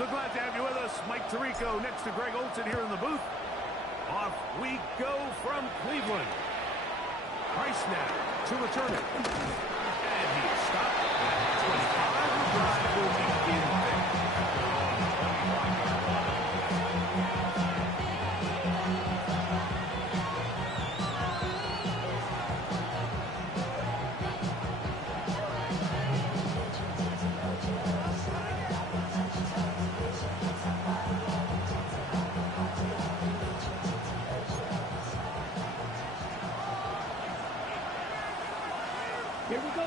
So glad to have you with us. Mike Tirico next to Greg Olson here in the booth. Off we go from Cleveland. Price now to return it. And he stopped at 25. The drive will begin there. Here we go.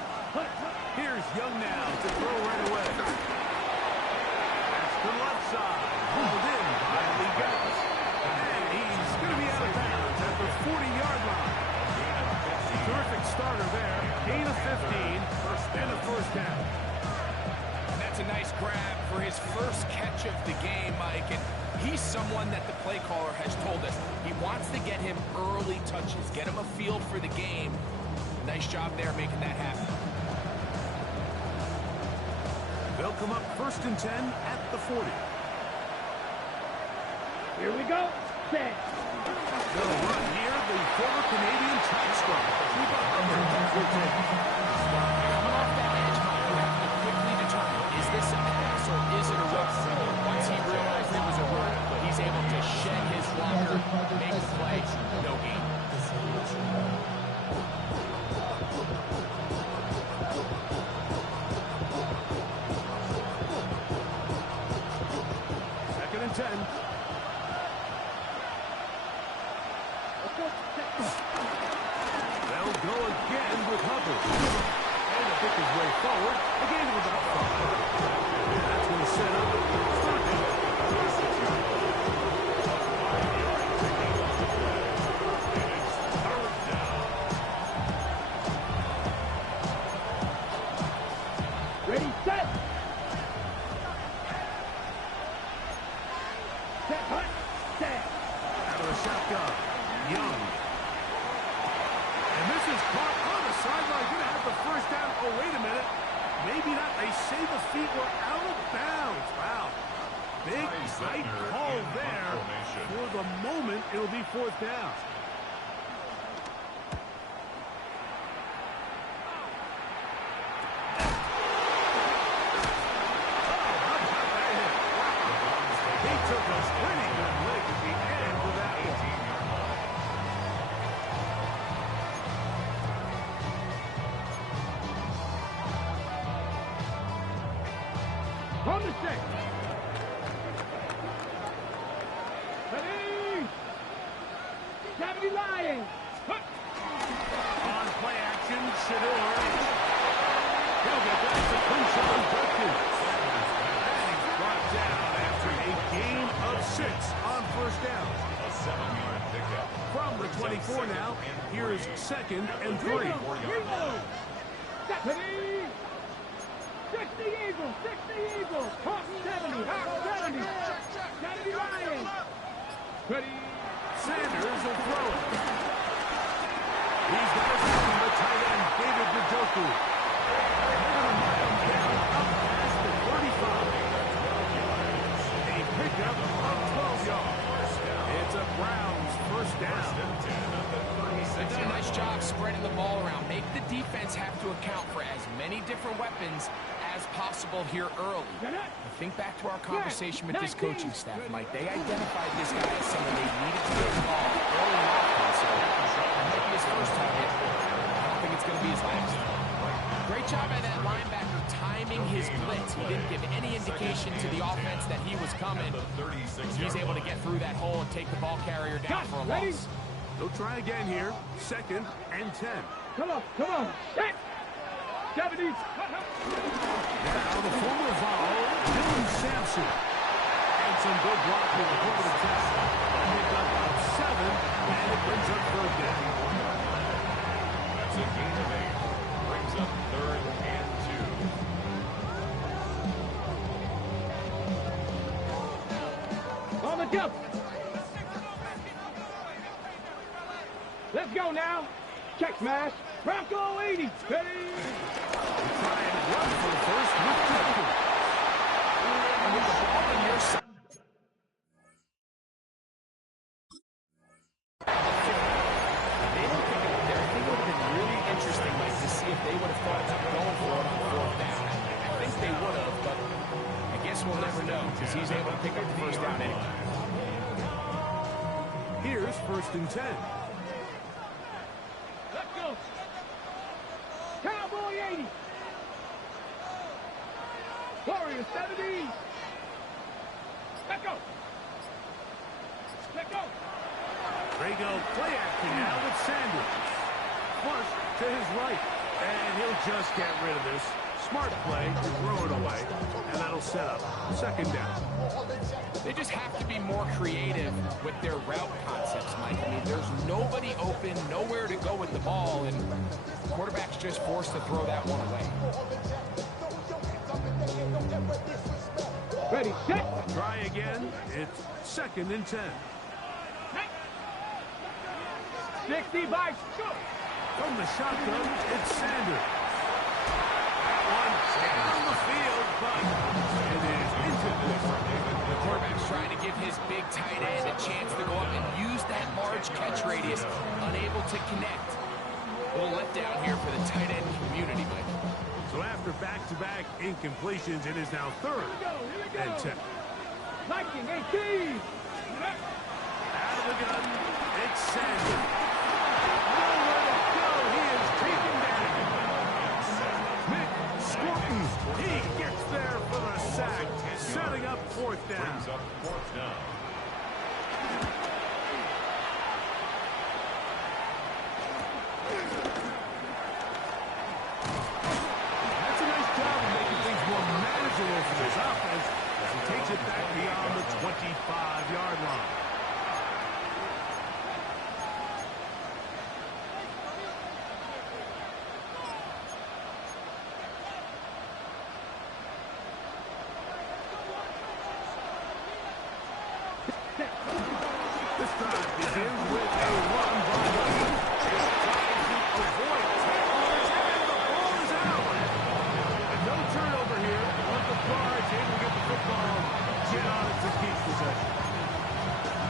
Here's Young now to throw right away. That's the left side. Pulled in by Lee Gattis. And he's going to be out of bounds at the 40-yard line. Terrific starter there. Gain of 15 and a first down. And that's a nice grab for his first catch of the game, Mike. And he's someone that the play caller has told us he wants to get him early touches, get him a feel for the game. Nice job there making that happen. They'll come up 1st and 10 at the 40. Here we go. Set. They'll run here the former Canadian track star. Keep up on their Coming off that edge, Mike, you have to quickly determine, is this a pass or is it a run? Once he realized it was a run, he's able to shed his blocker, make the play, no gain. Second and 10. They'll go again with Hubbard. And to pick his way forward. A gain of about 5. That's going to set up third down. Ready, set. Set, hut, set. Out of the shotgun. Young. And this is caught on the sideline. Going to have the first down. Oh, wait a minute. Maybe not. They say the feet were out of bounds. Wow. Big, tight call there. For the moment, it'll be 4th down. He took a pretty good leg at the end of that On the set. Ready. 70 Lions. Hut. on play action, Shador. He'll get back to crucial objective. And he's brought down after a gain of 6 on first down. A 7-yard pickup. From the 24 now, here is 2nd and 3. Reload. Ready. 60 Eagles. 60 Eagles. Hawk 70. Hawk 70. 70 Lions. Ready. Sanders will throw it. He's got his own, the tight end, David Njoku. They're going to knock him down up past the 35. A pickup of 12 yards. It's a Browns first down. They've done a nice job spreading the ball around. Make the defense have to account for as many different weapons as possible here early. Think back to our conversation with this coaching staff, Mike. They identified this guy as someone they needed to get involved early in offense. So it might be his first target. I don't think it's going to be his last. Great job by that linebacker timing his blitz. He didn't give any indication to the offense that he was coming. He's able to get through that hole and take the ball carrier down for a loss. They'll try again here. 2nd and 10. Come on. Come on. Set. 70. Now the former Vol, Dylan Sampson. And some good blocking over the tackle. Pick up of 7, and it brings up 3rd down. That's a gain of 8. Brings up 3rd and 2. On the jump. Let's go now. Check smash. Bronco 80. Ready. Try and run for the first with Njoku. And with the ball on your side. They don't pick it up there. I think it would have been really interesting, Mike, to see if they would have thought about going for it on fourth down. I think they would have, but I guess we'll never know because he's able to pick up the first down anyway. Here's 1st and 10. Let's go. Cowboy 80. Warrior 70. Let's go. Let's go. They go play action now with Sanders. Flush to his right. And he'll just get rid of this. Smart play, throw it away, and that'll set up 2nd down. They just have to be more creative with their route concepts, Mike. I mean, there's nobody open, nowhere to go with the ball, and the quarterback's just forced to throw that one away. Ready, set. Try again. It's 2nd and 10. 60 by shoot. From the shotgun, it's Sanders. That one down the field, but it is into this. The quarterback's trying to give his big tight end a chance to go up and use that large catch radius, unable to connect. A little letdown here for the tight end community, Mike. So after back-to-back incompletions, it is now 3rd and 10. Viking 18. Out of the gun, it's Sanders. Nowhere to go, he is taken down. Mick Scorton, he gets there for the sack, setting up 4th down. Brings up 4th down. That's a nice job of making things more manageable for this offense as he takes it back beyond the 25-yard line. This drive begins with a run by Williams. It's trying to avoid tacklers, and the ball is out. And no turnover here, but the Cards able to get the football, get on it to keep possession.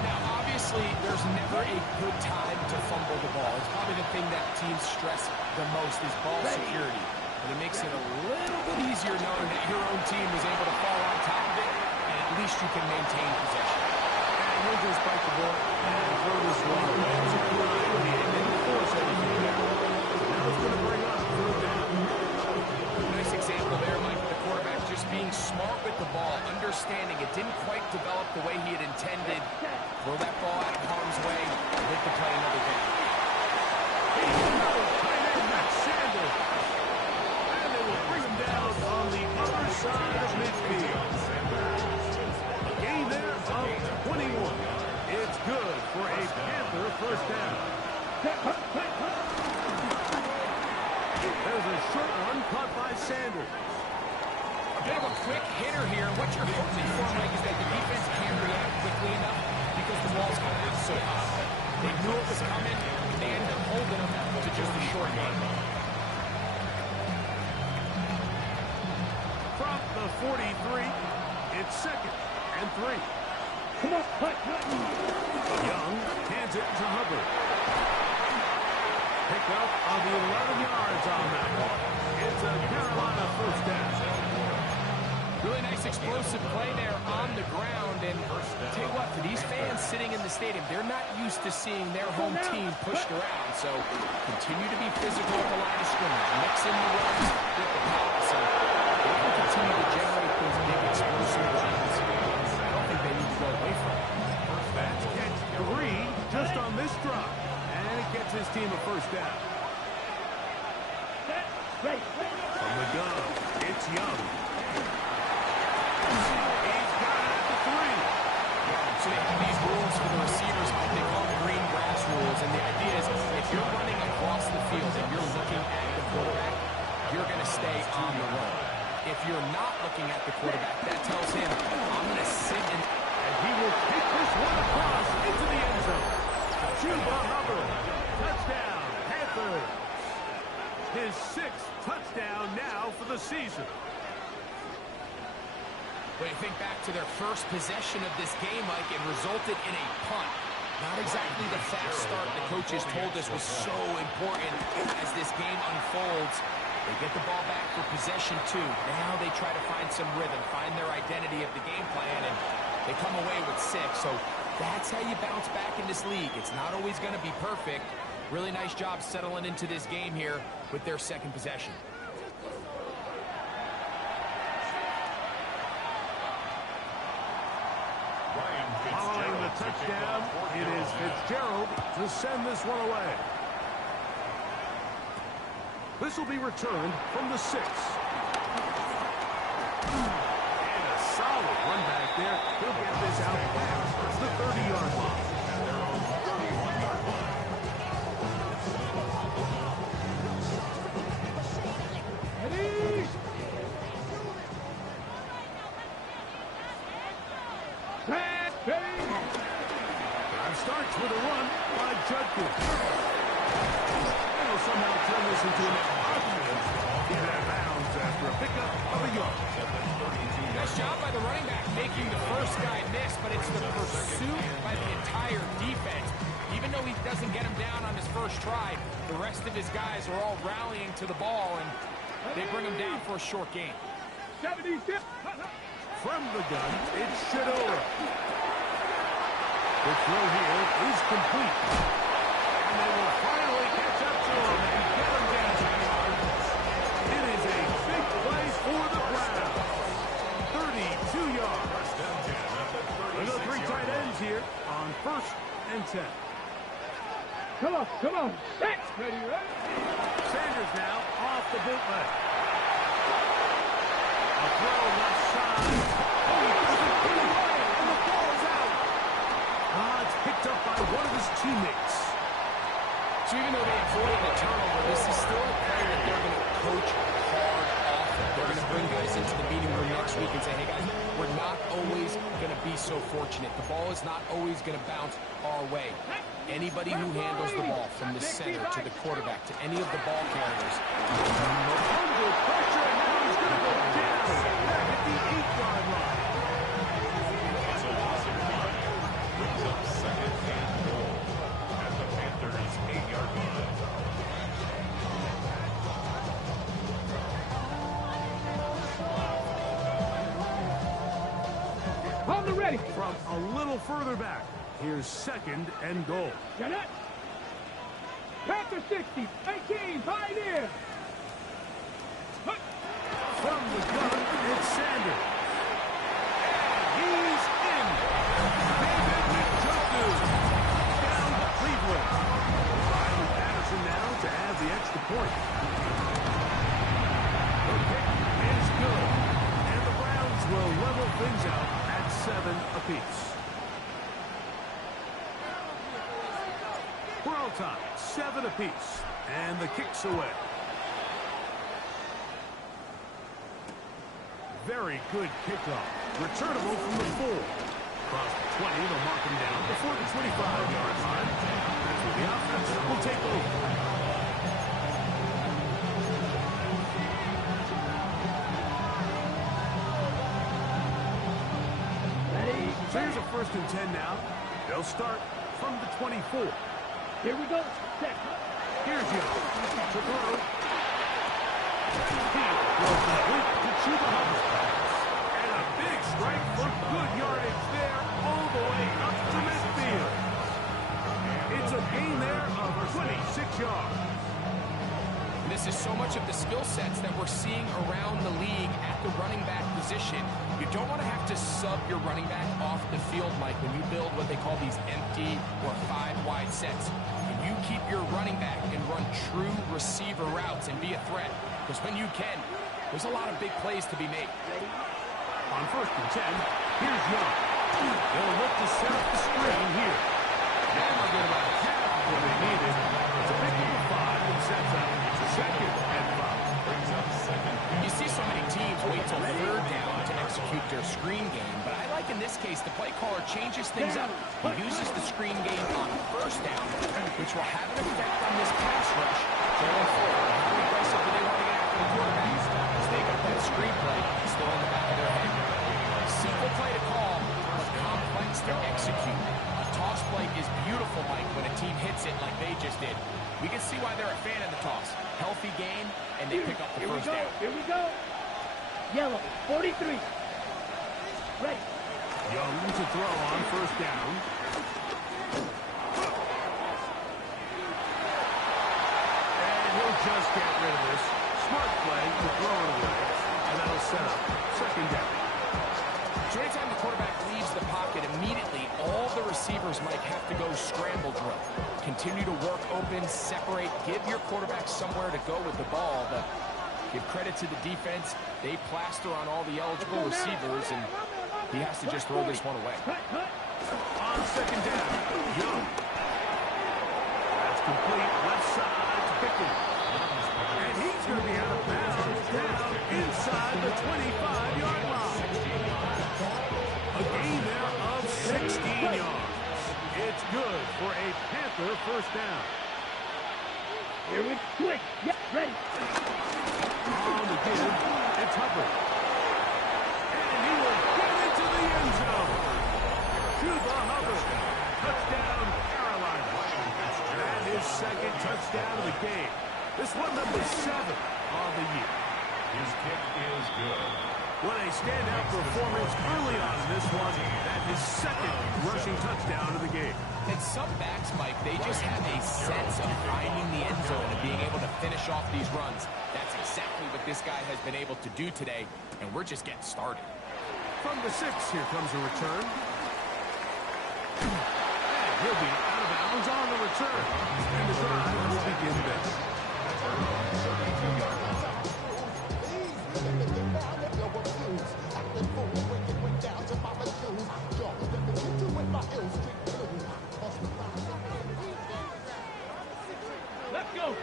Now, obviously, there's never a good time to fumble the ball. It's probably the thing that teams stress the most is ball security. But it makes it a little bit easier knowing that your own team was able to fall on top of it, and at least you can maintain possession. He'll just bite the ball and throw this one away. It's a good idea, and then force everything down. Now it's going to bring up 3rd down. Nice example there, Mike. The quarterback just being smart with the ball, understanding it didn't quite develop the way he had intended. Throw that ball out of harm's way, and hit the play another down. He's another tight end, that's Sanders. And they will bring him down on the other side of midfield. A gain there of 21. It's good for a Panther 1st down. There's a short one caught by Sanders. A bit of a quick hitter here. What you're hoping for, Mike, is that the defense can't react quickly enough because the ball's coming out so high. They knew it was coming. They ended up holding him to just a short game. From the 43, it's 2nd and 3. Come on, cut. Young hands it to Hubbard. Pick up on the 11 yards on that one. It's a Carolina 1st down. Really nice explosive play there on the ground. And tell you what, for these fans sitting in the stadium, they're not used to seeing their home team pushed around. So continue to be physical at the line of scrimmage. Mix in the runs with the pass. And they can continue to generate those big explosive runs. I don't think they need to go away from it. That's catch 3 just on this drop. And it gets his team a 1st down. From the gun, it's Young. He's got it at the 3. So they have these rules for the receivers, they call them green grass rules, and the idea is if you're running across the field and you're looking at the quarterback, you're going to stay on the run. If you're not looking at the quarterback, that tells him, I'm going to sit and he will take this one across into the end zone. Chuba Hubbard, touchdown, Panthers. His 6th touchdown now for the season. When you think back to their first possession of this game, Mike, it resulted in a punt. Not exactly the fast start the coaches told us was so important as this game unfolds. They get the ball back for possession 2. Now they try to find some rhythm, find their identity of the game plan, and they come away with 6. So that's how you bounce back in this league. It's not always going to be perfect. Really nice job settling into this game here with their second possession. Following the touchdown, it is Fitzgerald to send this one away. This will be returned from the 6. And a solid run back there. He'll get this out past the 30-yard line. Starts with a run by Judkins. And he'll somehow turn this into an offense. Get out of bounds after a pickup of a yard. Nice job by the running back making the first guy miss, but it's the pursuit by the entire defense. Even though he doesn't get him down on his first try, the rest of his guys are all rallying to the ball, and they bring him down for a short gain. 76. From the gun, it's Shadora. The throw here is complete. And they will finally catch up to him and get him down. It is a big play for the Browns. 32 yards. They go 3 tight ends here on 1st and 10. Come on. Ready, right? Sanders now off the bootleg. A throw left side. Oh, he doesn't put it away, and the ball is out. It's picked up by one of his teammates. So even though they avoided the turnover, this is still a play that they're going to coach hard off of. They're going to bring guys into the meeting room next week and say, hey guys, we're not always going to be so fortunate. The ball is not always going to bounce our way. Anybody who handles the ball from the center to the quarterback to any of the ball carriers. Under pressure, and now he's going to go down back at the 8-yard line. It's a loss of 5. Brings up 2nd and goal at the Panthers' 8-yard line. On the ready. From a little further back, here's 2nd and goal. Get it. Panther 60. 18. Pioneer. From the gun, it's Sanders. And he's in. David Njoku down to Cleveland. Riley Patterson now to add the extra point. The kick is good. And the Browns will level things out at 7 apiece. We're all tied, 7 apiece. And the kick's away. Very good kickoff. Returnable from the 4. Across the 20, they'll mark him down before the 25-yard line. That's where the offense will take over. So here's a 1st and 10 now. They'll start from the 24. Here we go. Set. Here's Young. To throw. Throws complete to Chuba Hubbard. And a big strike for good yardage there all the way up to midfield. It's a gain there of 26 yards. This is so much of the skill sets that we're seeing around the league at the running back position. You don't want to have to sub your running back off the field, Mike, when you build what they call these empty or 5-wide sets. And you keep your running back and run true receiver routes and be a threat. Because when you can, there's a lot of big plays to be made. On 1st and 10, here's Young. They'll look to set up the screen here. And they'll get about half of what they needed. It's a big 5 and sets up 2nd and 5. Brings up 2nd. You see so many teams wait till 3rd down to execute their screen game, but I like in this case the play caller changes things up. He uses the screen game on 1st down, which will have an effect on this pass rush going forward. How aggressive do they want to get after the quarterbacks? As they got that screen play still in the back of their head. We can see why they're a fan of the toss. Healthy game, and they pick up the first down. Here we go. Yellow, 43. Ready. Young to throw on first down. And he'll just get rid of this. Smart play to throw it away. And that'll set up second down. So anytime the quarterback leaves the pocket, immediately all the receivers might have to go scramble drill. Continue to work open, separate, give your quarterback somewhere to go with the ball, but give credit to the defense. They plaster on all the eligible receivers, and he has to just throw this one away. On second down, Young. That's complete, left side to Pickens. And he's going to be out of bounds down inside the 25-yard line. A gain there of 16 yards. It's good for a Panther first down. Here we quick. Yeah, ready. On the give, it's Hubbard. And he will get into the end zone. Cuba Hubbard. Touchdown, Carolina. And his second touchdown of the game. This one number 7 on the year. His kick is good. What a standout performance early on in this one. That his second rushing touchdown of the game. And some backs, Mike, they just have a sense of finding the end zone and being able to finish off these runs. That's exactly what this guy has been able to do today, and we're just getting started. From the 6, here comes a return. And he'll be out of bounds on the return. And the drive will begin this. Let's go.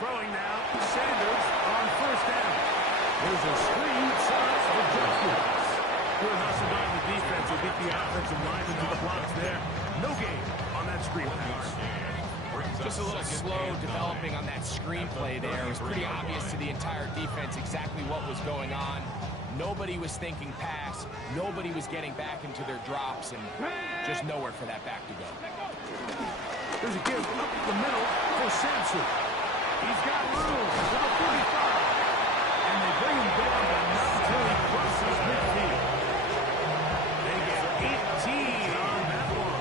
Throwing now, Sanders on first down. There's a screen set up for Jones. Good hustle by the defense will beat the offensive line into the blocks there. No gain on that screen pass. Just a little slow developing on that screenplay there. It was pretty obvious to the entire defense exactly what was going on. Nobody was thinking pass. Nobody was getting back into their drops, and just nowhere for that back to go. There's a give up the middle for Sampson. He's got room to the 45. And they bring him down, but not until he crosses midfield. They get 18 on that one.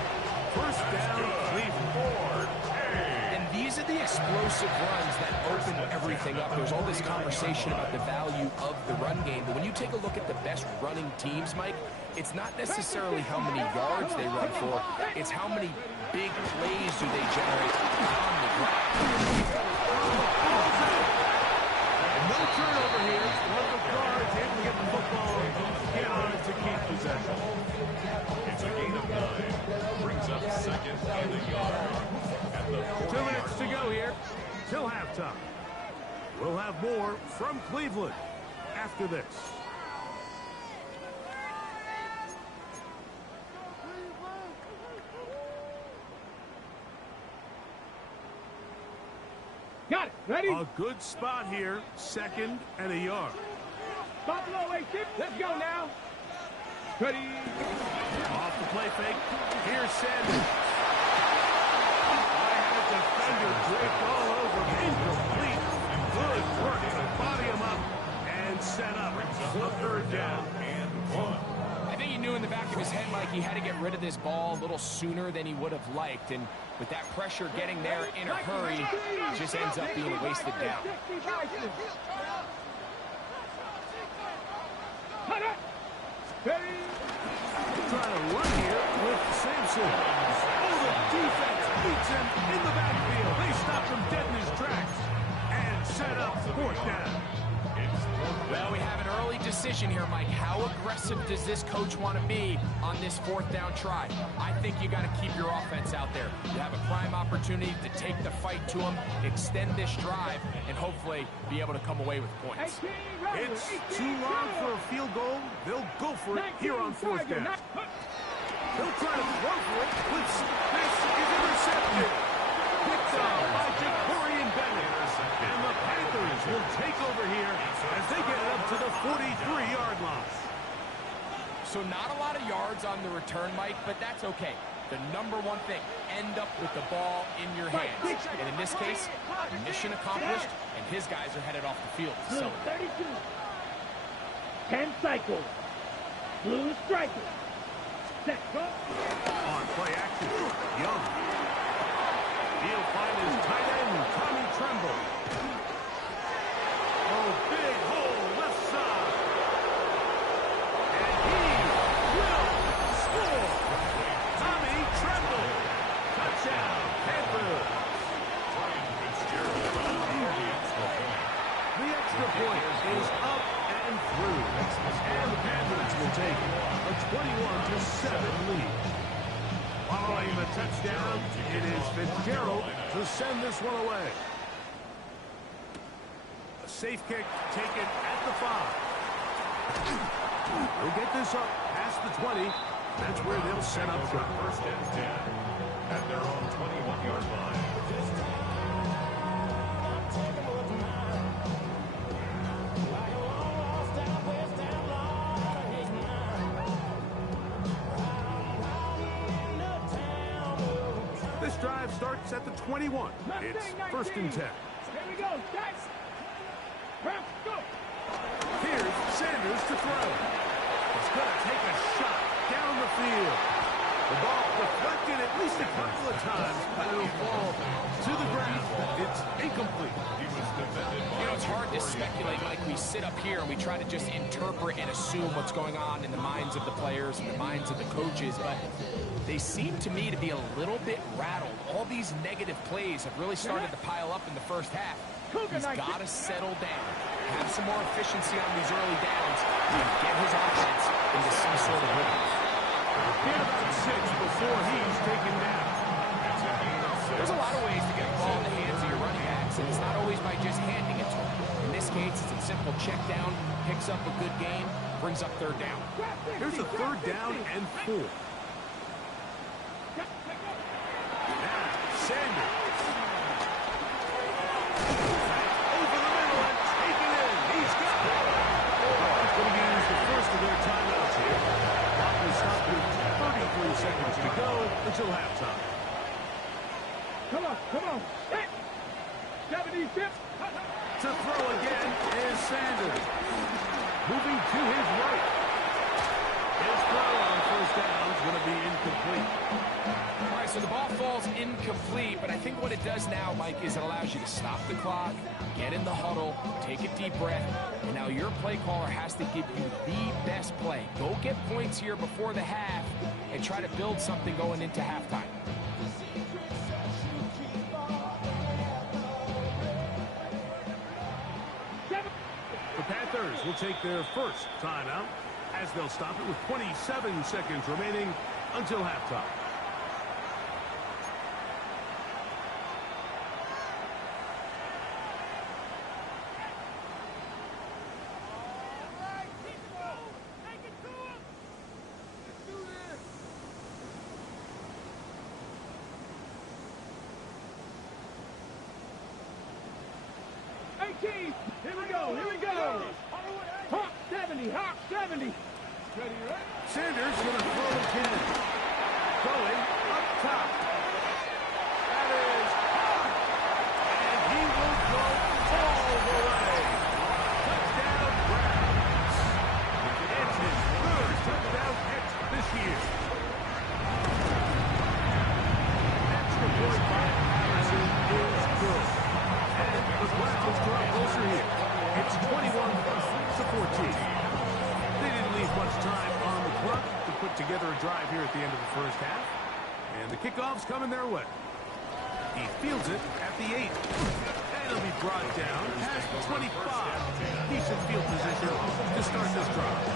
First down, Cleveland. And these are the explosive runs that open everything up. There's all this conversation about the value of the run game, but when you take a look at the best running teams, Mike, it's not necessarily how many yards they run for, it's how many big plays do they generate on the ground. No turnover here. One of the guards able to get the football, get on it to keep possession. It's a gain of 9. Brings up second and a yard. At the 2 minutes to go here till halftime. We'll have more from Cleveland after this. Got it. Ready? A good spot here, second and a yard. Buffalo 18. Let's go now. Ready. Off the play fake. Here's Sanders. I had a defender draped all over him. Incomplete. Good work to body him up and set up the third down. and 1. I think he knew in the back of his head, Mike, he had to get rid of this ball a little sooner than he would have liked, and with that pressure getting there in a hurry, it just ends up being a wasted down. Trying to run here with Sampson. Oh, the defense beats him in the backfield. They stop him dead in his tracks and set up fourth down. Well, we have an early decision here, Mike. How aggressive does this coach want to be on this fourth down try? I think you got to keep your offense out there. You have a prime opportunity to take the fight to them, extend this drive, and hopefully be able to come away with points. It's too long for a field goal. They'll go for it here on fourth down. They'll try to throw for it. This is intercepted. Picked off by Jacorian Bennett. And the Panthers will take over here as they get it up to the 43-yard line. So not a lot of yards on the return, Mike, but that's okay. The number one thing, end up with the ball in your hands. And in this case, mission accomplished, and his guys are headed off the field to celebrate. 32. 10 cycles. Blue striker. Set, go. On play action, Young. He'll find his tight end, Tommy Tremble. Oh, big hole left side. And he will score. Tommy Tremble. Touchdown, Panthers. The extra point is up and through. And the Panthers will take a 21-7 lead. Following the touchdown, it is Fitzgerald to send this one away. A safe kick taken at the 5. They'll get this up past the 20. That's where they'll set up shop. First and 10 at their own 21-yard line. This drive starts at the 21. It's first and 10. Here we go. That's. Go. Here's Sanders to throw. It's going to take a shot down the field. The ball deflected at least a couple of times, but it'll fall to the ground. It's incomplete. You know, it's hard to speculate, Mike. We sit up here and we try to just interpret and assume what's going on in the minds of the players and the minds of the coaches, but they seem to me to be a little bit rattled. All these negative plays have really started to pile up in the first half. He's got to settle down, have some more efficiency on these early downs, and get his offense into some sort of rhythm. Get about 6 before he's taken down. There's a lot of ways to get a ball in the hands of your running backs, and it's not always by just handing it to them. In this case, it's a simple check down, picks up a good gain, brings up third down. Here's a third down and 4. Now, Sanders. Over the middle and taken in. He's got it. He's going to use the first of their timeouts here. Clock will stop with 33 seconds to go until halftime. Come on. Hit. 76. To throw again is Sanders. Moving to his right. His throw on first down is going to be incomplete. All right, so the ball falls incomplete, but I think what it does now, Mike, is it allows you to stop the clock, get in the huddle, take a deep breath, and now your play caller has to give you the best play. Go get points here before the half and try to build something going into halftime. The Panthers will take their first timeout as they'll stop it with 27 seconds remaining until halftime. Here we go. Hawk 70. Sanders going to throw again. Going up top. That is high. And he will go all the way. Touchdown, Browns. It's his third touchdown catch this year. Extra point by Patterson is good. And the Browns draw closer here. It's 21-14. They didn't leave much time on the clock to put together a drive here at the end of the first half. And the kickoff's coming their way. He fields it at the 8. And it'll be brought down past the 25. Decent field position to start this drive.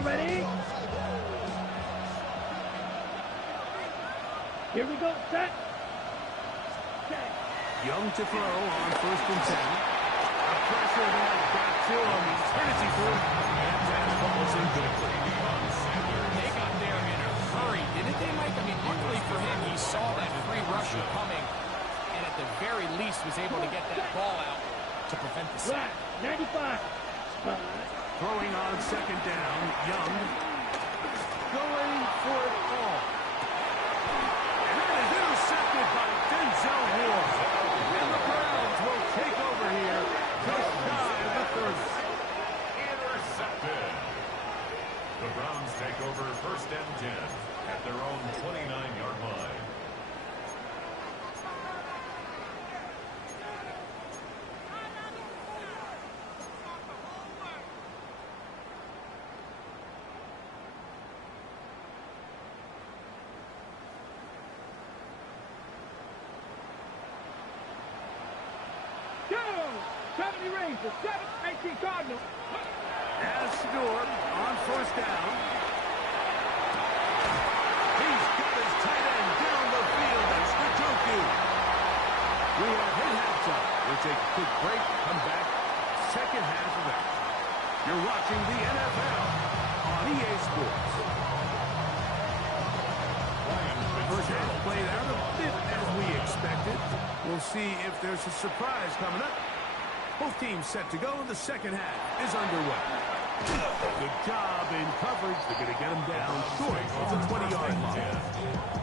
Ready? Here we go. Set. Young to throw on first and 10. A pressure that got to him. He's turns it through. And that falls incomplete. They got there in a hurry, didn't they, Mike? I mean, luckily for him, he saw that free rusher coming, and at the very least was able to get that ball out to prevent the sack. 95. Throwing on second down, Young. Going for it all. And that is intercepted by Denzel Ward. And the Browns will take over here just shy of the 30. Intercepted. The Browns take over first and 10 at their own 29-yard line. Go! 70 Rangers, 7-19 Cardinals. As Shador on first down. He's got his tight end down the field. That's Njoku. We have hit halftime. We'll take a quick break, come back, second half of action. You're watching the NFL on EA Sports. First half played out a bit as we expected. We'll see if there's a surprise coming up. Both teams set to go. The second half is underway. Good job in coverage. They're going to get him down short of the 20-yard line.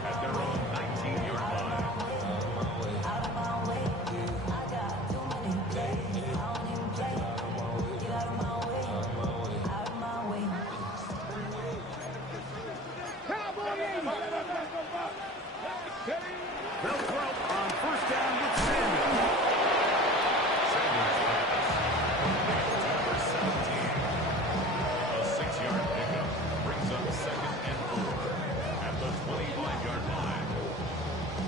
At their own 19-yard line. Cowboy 80. They'll throw on first down with Samuel. Sanders pass. Number 17. A 6-yard pickup brings up second and 4 at the 25-yard line.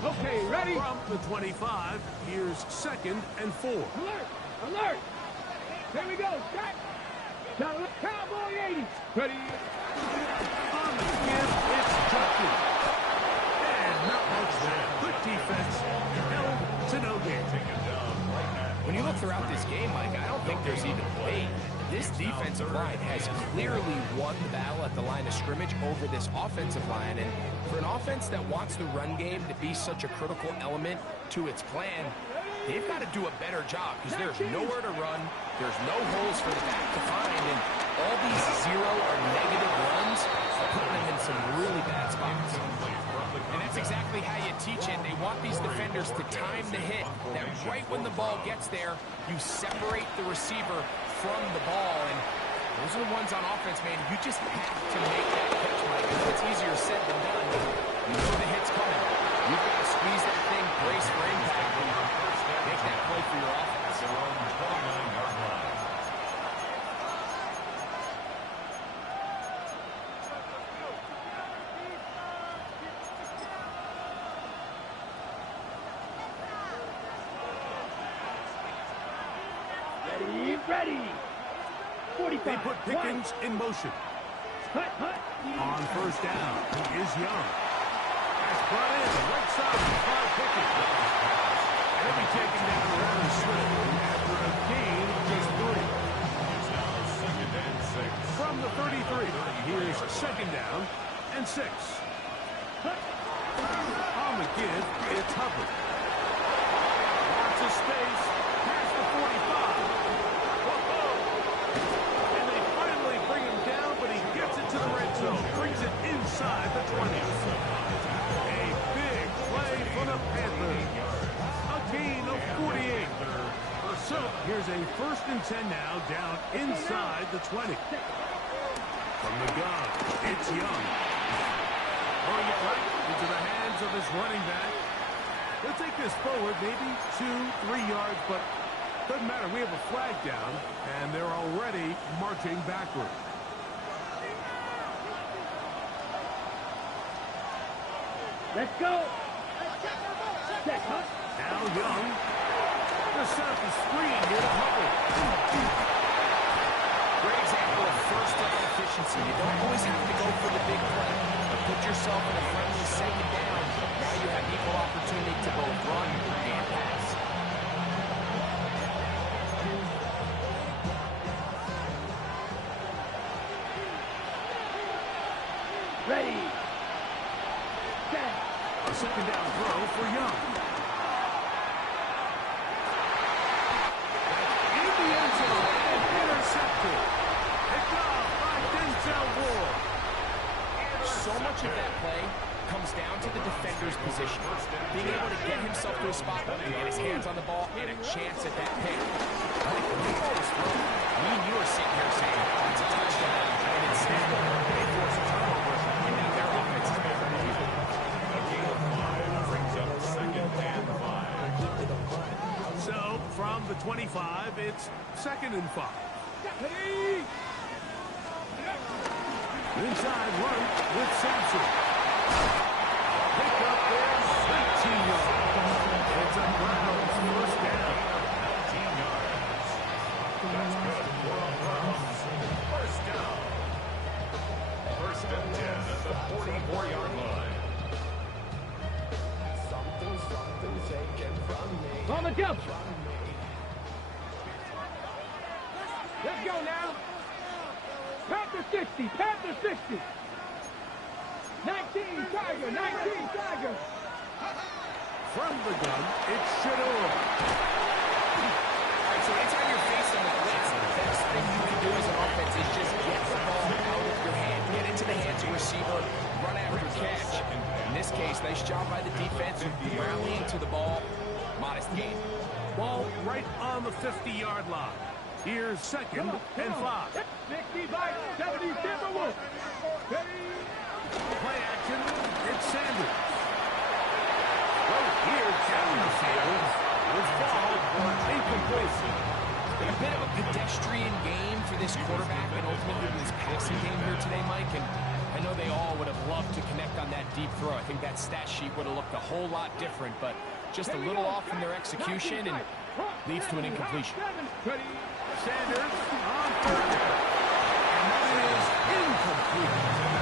Okay, ready? From the 25, here's second and 4. Alert! Alert! Here we go. Set. Cowboy 80. Ready? On the give, it's Chucky. And not much there. Good defense. Held to no gain. When you look throughout this game, Mike, I don't think there's even debate. This defensive line has clearly won the battle at the line of scrimmage over this offensive line. And for an offense that wants the run game to be such a critical element to its plan, they've got to do a better job because there's nowhere to run. There's no holes for the back to find. And all these zero or negative runs are putting them in some really bad spots. And that's exactly how you teach it. They want these defenders to time the hit, that right when the ball gets there, you separate the receiver from the ball. And those are the ones on offense, man. You just have to make that catch, Mike. I know it's easier said than done. You know the hit's coming. You've got to squeeze that thing, brace for impact, and make that play for your offense. Their own 29-yard line. Ready. 45. They put Pickens in motion. Hut, hut. On first down is Young. That's brought in right side by Pickens. And he'll be taken down rather swiftly after a gain of just 3. It's now second and 6. From the 33, here's second down and 6. On the give, it's Hubbard. Lots of space past the 45. And they finally bring him down, but he gets it to the red zone. Brings it inside the 20. A big play for the Panthers. A gain of 48. So here's a first and 10 now, down inside the 20. From the gun, it's Young. Throwing it right into the hands of his running back. He'll take this forward, maybe 2-3 yards, but doesn't matter. We have a flag down, and they're already marching backward. Let's go. Set, hut. Now Young. The set up the screen here to Hubbard. Great example of first down efficiency. You don't always have to go for the big play, but put yourself in a friendly second down. Now you have equal opportunity to both run and pass. Ready. Set. A second down throw for Young. much of that play comes down to the defender's position. Being able to get himself to a spot where he can get his hands on the ball and a chance at that pick. Like, when the ball was thrown, me and you are sitting here saying, it's a touchdown. And instead, they force a turnover, and now their offense is better. A gain of 5 brings up 2nd and 5. So, from the 25, it's 2nd and 5. Inside one with Sampson. Pick up there, 13 yards. It's a Browns first down. 19 yards. That's good for a Browns first down. 1st and 10 at the 44-yard line. On the jump. Let's go now. Panther 60, Panther 60. 19, Tiger, 19, Tiger. From the gun, it's Shador. So anytime you're faced on the blitz, the best thing you can do as an offense is just get the ball out of your hand. Get into the hands of your receiver, run after catch. In this case, nice job by the defense rallying to the ball. Modest gain. Ball right on the 50-yard line. Here's 2nd and 5. 65, 70, Timberwolves. Play action, it's Sanders. Right here, down the field. Will fall for incomplete. It's been a bit of a pedestrian game for this quarterback and ultimately this passing game here today, Mike. And I know they all would have loved to connect on that deep throw. I think that stat sheet would have looked a whole lot different, but just a little off in their execution and leads to an incompletion. Sanders on 3rd down. And that is incomplete.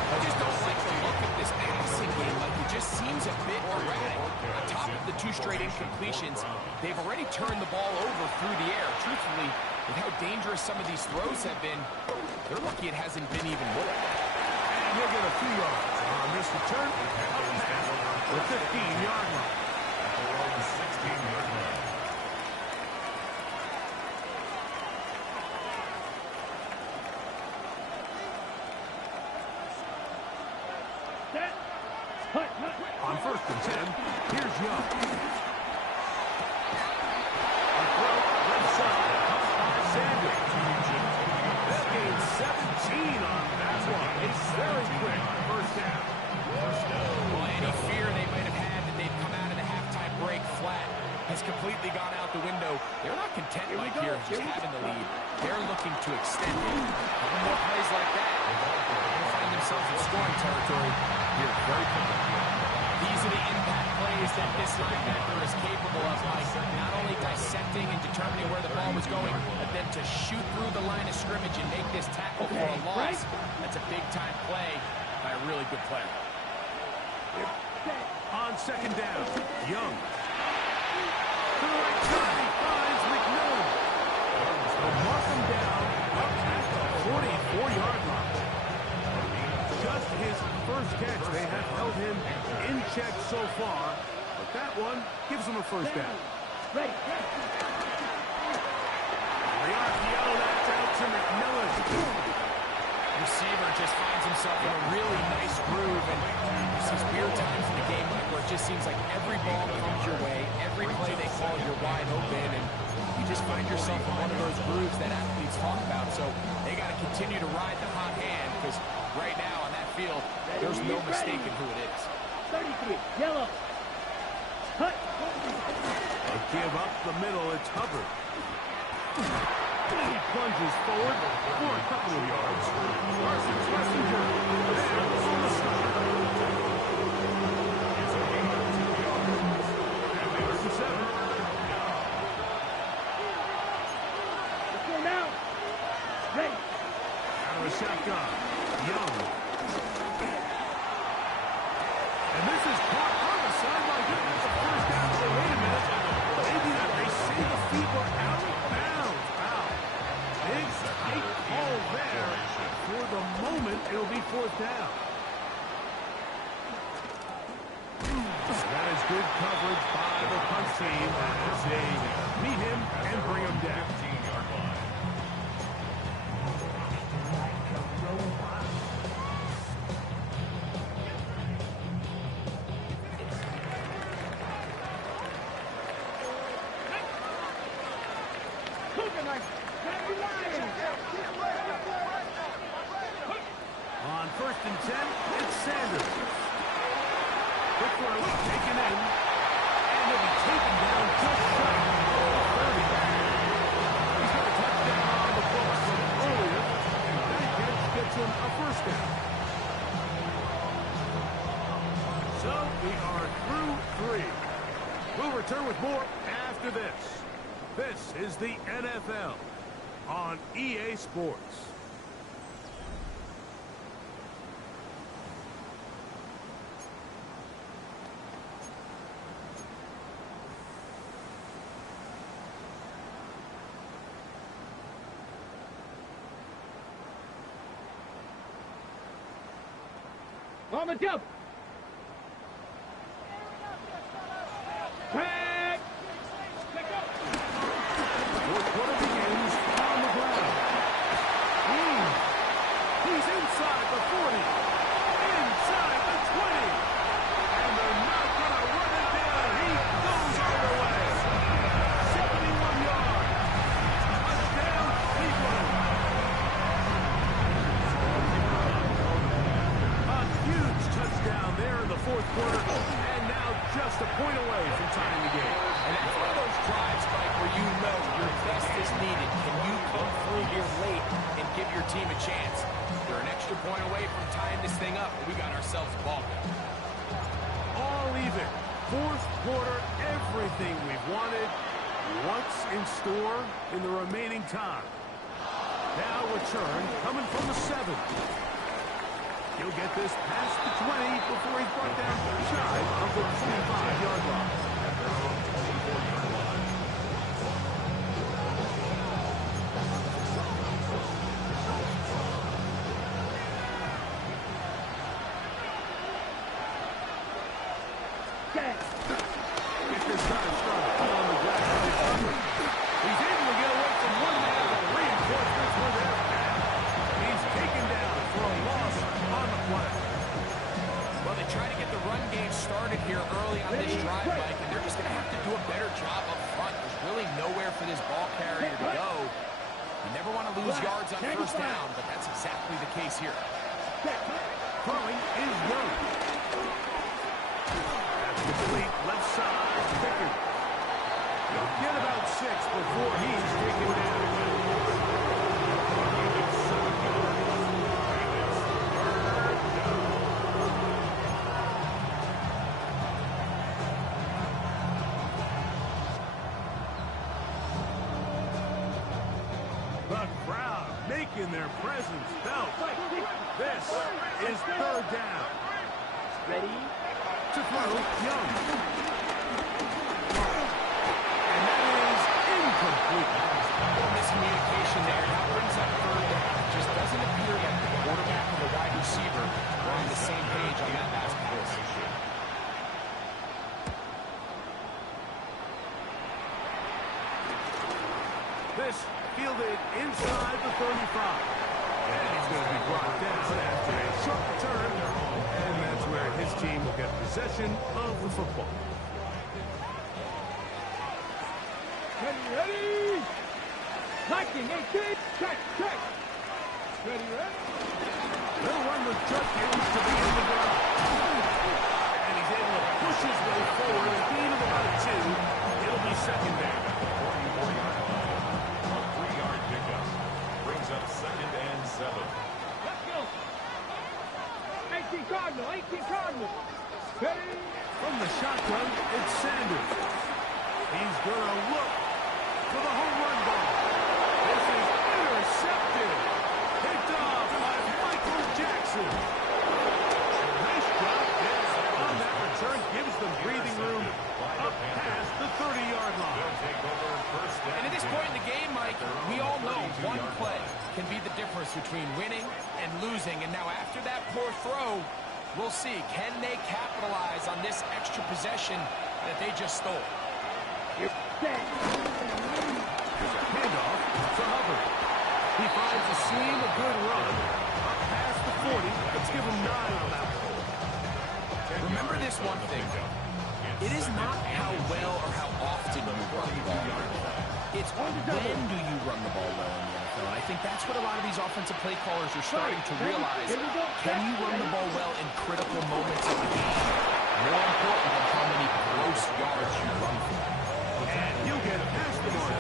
I just don't like the look of this passing game. Like, it just seems a bit erratic. On top of the 2 straight incompletions, they've already turned the ball over through the air. Truthfully, with how dangerous some of these throws have been, they're lucky it hasn't been even more. And he'll get a few yards on this return. The 15-yard line. Along the 16-yard line. On 1st and 10, here's Young. A throw, left side, caught by Sanders. They'll gain 17 on that one. It's very quick, 1st down. Well, any fear they might have had that they'd come out of the halftime break flat has completely gone out the window. They're not content right here just having the lead. They're looking to extend it. A couple more plays like that, they'll find themselves in scoring territory here very quickly. These are the impact plays that this linebacker is capable of, Mike. Not only dissecting and determining where the ball was going, but then to shoot through the line of scrimmage and make this tackle for a loss. That's a big-time play by a really good player. On 2nd down, Young. To the right side, he finds McMillan. They'll mark him down up at the 44-yard line. Just his first catch. They have held him in check so far, but that one gives him a 1st down. The RPO, that's out to McMillan. Receiver just finds himself in a really nice groove, and there's these weird times in the game where it just seems like every ball comes your way, every play they call, you're wide open, and you just find yourself in one of those grooves that athletes talk about. So they got to continue to ride the hot hand, because right now on that field, there's no mistaking who it is. 33, yellow. Cut. A give up the middle, it's Hubbard. He plunges forward for a couple of yards. Parsons Messenger there on the start. It's a gain of 2 yards. And there's the 7. Let's go now. Ready. Out of the shotgun, Young. And this is caught on the sideline. Goodness, the 1st down. Oh, wait a minute. Maybe that they say the feet were out of bounds. Wow. Big tight call there. For the moment, it'll be 4th down. That is good coverage by the punt team as they meet him and bring him down. 15-yard line. first and 10, it's Sanders. Quick throw, taken in, and he'll be taken down just shy of the 30. He's got a touchdown on the books from earlier, and that catch gets him a first down. So we are through 3. We'll return with more after this. This is the NFL on EA Sports. On the jump. Back. Fourth quarter begins on the ground. He's inside the 40, inside the 20, and they're not going to run it down. He goes all the way. 71 yards. Touchdown, Cleveland. A huge touchdown there in the fourth quarter, and now just a point away from tying the game. And that's one of those drives, Mike, where you know your best is needed. Can you come through here late and give your team a chance? We're an extra point away from tying this thing up, and we got ourselves a ball game. All even. Fourth quarter, everything we've wanted. What's in store in the remaining time? Now return coming from the 7. He'll get this past the 20 before he's brought down shy of the 25-yard line. Get this time started on the ground. He's able to get away from one man, but reinforcements were there. He's taken down for a loss on the play. Well, they try to get the run game started here early on this drive, Mike, and they're just going to have to do a better job up front. There's really nowhere for this ball carrier to go. You never want to lose yards on first down, but that's exactly the case here. Throwing is Young. That's complete left side. Pickett. He'll get about 6 before he's taken down. The crowd making their presence felt. This is third down. Ready? To throw, Young. And that is incomplete. Little miscommunication there. That brings up third down. It just doesn't appear like the quarterback and the wide receiver are on the same page on that last pass. This fielded inside the 35. And he's going to be brought down after a short return. And that's where his team will get possession of the football. Ready? Liking 18. Check. Ready? They'll run with Judkins to the end of the run. And he's able to push his way forward. A gain of about 2. It'll be second down. 44-yard line. A 3-yard pickup. Brings up second and 7. Let's go. 18 Cardinal. Ready? From the shotgun, it's Sanders. He's going to look for the home run ball. This is intercepted. Picked off by Michael Jackson. Nice job there on that return. Gives them breathing room up past the 30-yard line. And at this point in the game, Mike, we all know one play can be the difference between winning and losing. And now after that poor throw, we'll see. Can they capitalize on this extra possession that they just stole? There's a handoff to Hubbard. He finds a seam, a good run. Up past the 40. Let's give him 9 on that one. Remember this one thing. It is not how well or how often you run the ball. It's when do you run the ball well in the NFL. though. I think that's what a lot of these offensive play callers are starting to realize. Can you run the ball well in critical moments of the game? More important than how many gross yards you run for. And he'll get past the mark.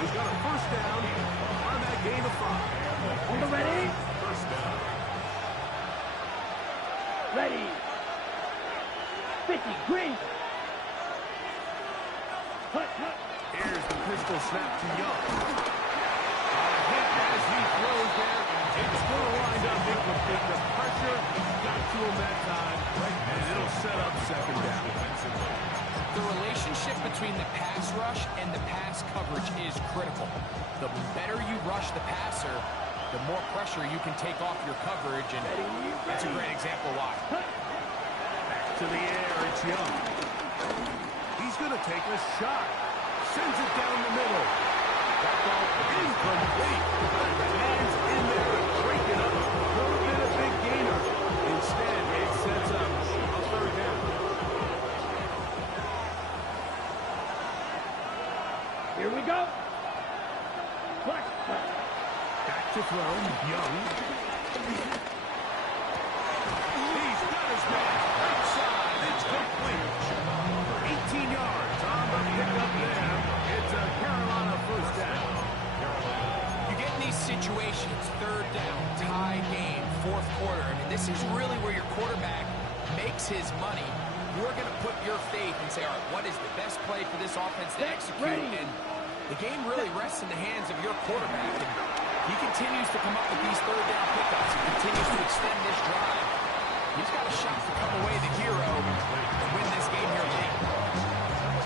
He's got a first down on that gain of 5. On the ready? First down. Ready. 50, green. Hut, hut. Here's the pistol snap to Young. A hit as he throws there. It's going to wind up incomplete. The pressure got to him that time, and it'll set up second down. The relationship between the pass rush and the pass coverage is critical. The better you rush the passer, the more pressure you can take off your coverage, and that's a great example why. Back to the air, it's Young. He's going to take a shot. Sends it down the middle. That ball incomplete. The hands in there and break it up. Could have been a big gainer. Instead, it sets up a third down. Here we go. Flash. Back to throw. Young. He's got his man. Outside. It's complete. 18 yards on the pickup there. It's a Carolina first down. You get in these situations, third down, tie game, fourth quarter. I mean, this is really where your quarterback makes his money. You're going to put your faith and say, all right, what is the best play for this offense to execute? And the game really rests in the hands of your quarterback. And he continues to come up with these third down pickups. He continues to extend this drive. He's got a shot to come away the hero and win this game here late.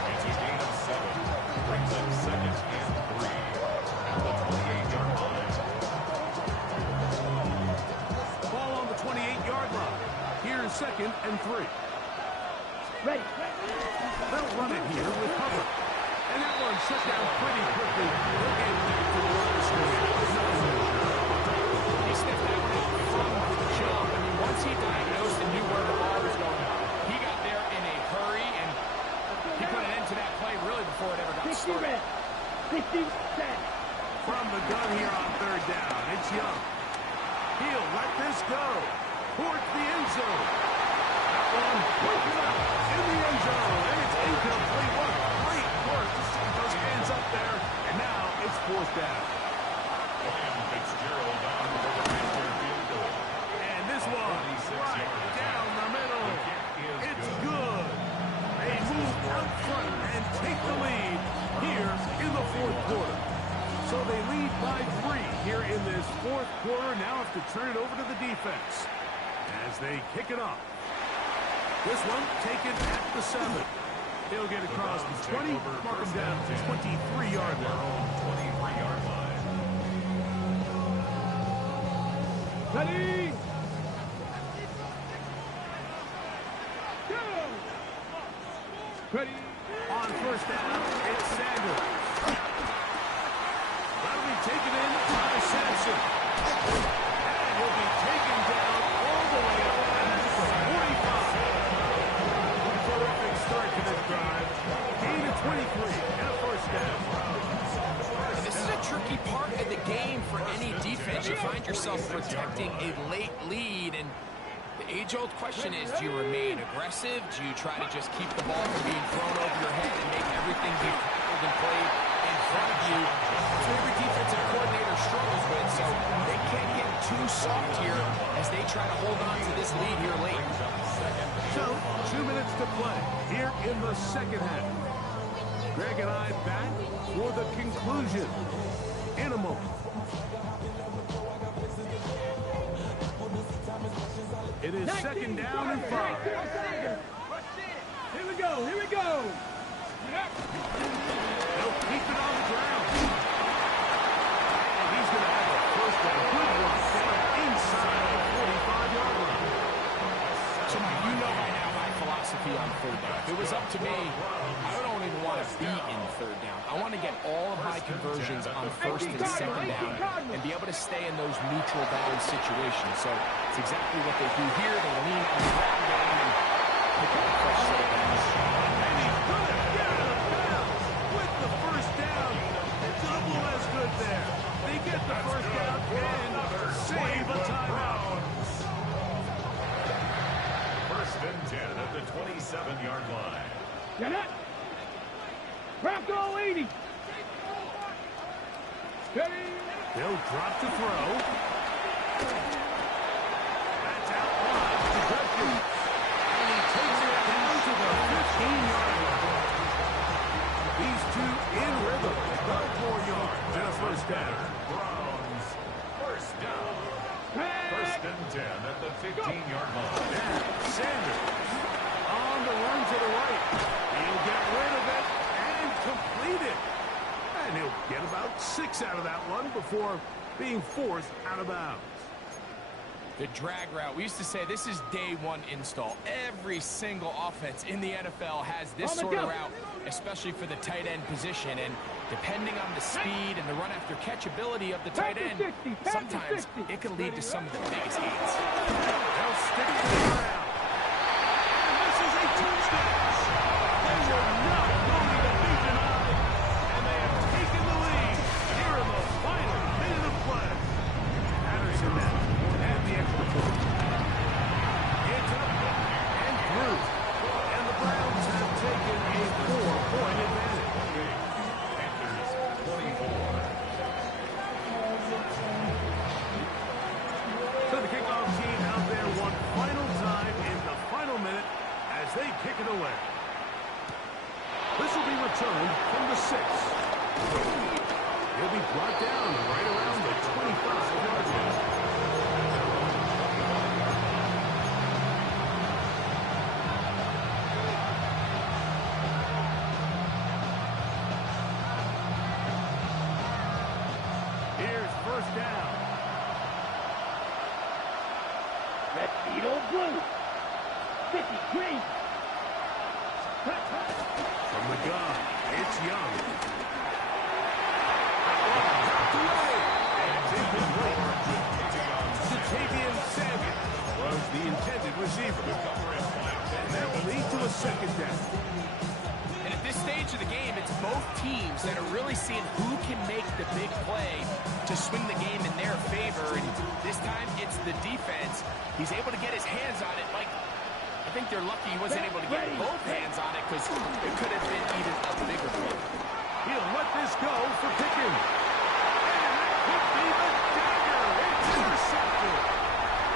It's a gain of 7. Brings up second and 3 at the 28-yard line. Ball on the 28-yard line. Here's second and 3. Ready. They'll run it here with cover. And that one shut down pretty quickly. They'll get back to the line of scrimmage. He sniffed that one out from the jump. I mean, once he diagnosed and knew where the ball was going, he got there in a hurry, and he put an end to that play really before it ever got 60 started. red. 60 set. From the gun here on third down, it's Young. He'll let this go towards the end zone. That one broken up in the end zone, and it's incomplete. What great work to set those hands up there, and now it's fourth down. William Fitzgerald on for the return field goal. And this one right down the middle. It's good. They move out front and take the lead here in the fourth quarter. So they lead by 3 here in this fourth quarter. Now have to turn it over to the defense as they kick it off. This one taken at the 7. He'll get across the 20, mark him down to 23-yard line. 23-yard line. Ready. Go. Ready. On first down, it's Sanders. That'll be taken in by Sampson. And he'll be taken down all the way up past the 45. Terrific start to this drive. Gain of 23 and a first down. And this is a tricky part of the game for any defense. You find yourself protecting a late lead, and the age-old question is, do you remain aggressive? Do you try to just keep the ball from being thrown over your head and make everything be tackled and played in front of you? That's what every defensive coordinator struggles with, so they can't get too soft here as they try to hold on to this lead here late. So, 2 minutes to play here in the second half. Greg and I back for the conclusion in a moment. It is second down and 5. Here we go. Here we go. They'll keep it on the ground. And he's going to have a first and good one down inside the 45-yard line. So you know by now my philosophy on third down. If it was up to me, I don't even want to be in third down. I want to get all of my conversions on first and second down and be able to stay in those neutral down situations. So it's exactly what they do here. They lean on the ground game and pick up the first third down. And he's going to get out of bounds with the first down. Double as good there. They get the first 7-yard line. Get it. Bronco 80. Steady. They'll drop to throw. That's out wide to Dutton. And he takes it down to the 15-yard line. These two in rhythm. 12 more yards and a first down. Browns, first down. First and 10 at the 15-yard line. And Sanders on the run to the right. He'll get rid of it and complete it. And he'll get about 6 out of that one before being forced out of bounds. The drag route. We used to say this is day one install. Every single offense in the NFL has this sort of route, especially for the tight end position. And depending on the speed and the run after catch ability of the tight end, sometimes it can lead to some of the biggest gains. They'll stick to the ground. And this is a touchdown. They were not going to be denied. And they have taken the lead here in the final minute of play. Patterson now and the extra point. It's up and through. And the Browns have taken a 4-point advantage. Panthers 24. So the kickoff team out there one final time in the final minute as they kick it away. This will be returned from the 6. He'll be brought down right around the 25-yard line. Here's first down. Red Beetle Blue. 53. From the gun, it's Young. Dropped away. And it's incomplete. Jatavian Samuel was the intended receiver. And that will lead to a second down. And at this stage of the game, it's both teams that are really seeing who can make the big play to swing the game in their favor. And this time, it's the defense. He's able to get his hands on it. Like, I think they're lucky he wasn't able to get both hands on it because it could have been even a bigger play. He'll let this go for Pickens. And that could be the dagger. It's intercepted.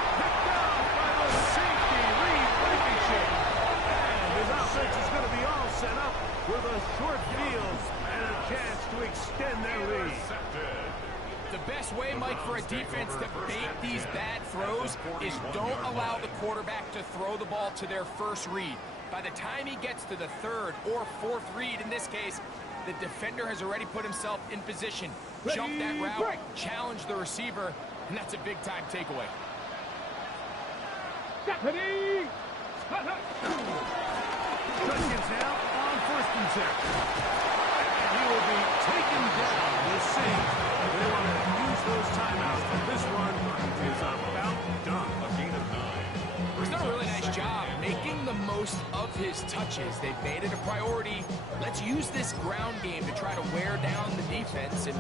Picked off by the safety, Reed Blankenship. And his offense is going to be all set up with a short field and a chance to extend their lead. The best way, Mike, for a defense to bait these bad throws is don't allow the quarterback to throw the ball to their first read. By the time he gets to the third or fourth read, in this case, the defender has already put himself in position, jump that route, challenge the receiver, and that's a big-time takeaway. Deputy. Judkins now on first and 10. And he will be taken down. We'll see. They want to use those timeouts, but this one is about done. A gain of 9. He's done a really nice job making the most of his touches. They've made it a priority. Let's use this ground game to try to wear down the defense. And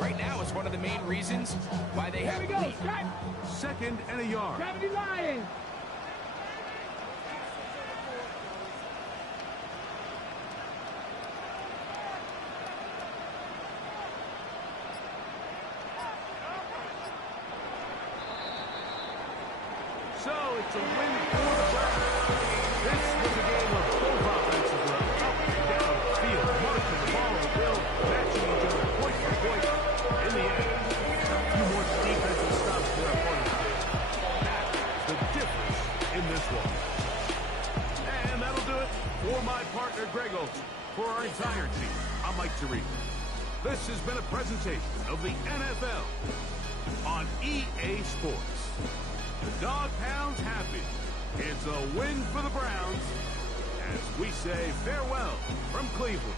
right now, it's one of the main reasons why they have Here the we go. lead. Strike. Second and a yard. 70 Lions. So it's a win for the Browns. This was a game of both offenses were up and down the field, marching the ball on the field, matching each other point for point. In the end, a few more defensive stops for their opponents did. That's the difference in this one. And that'll do it for my partner, Greg Olson. For our entire team, I'm Mike Tirico. This has been a presentation of the NFL on EA Sports. The Dog Pound's happy. It's a win for the Browns as we say farewell from Cleveland.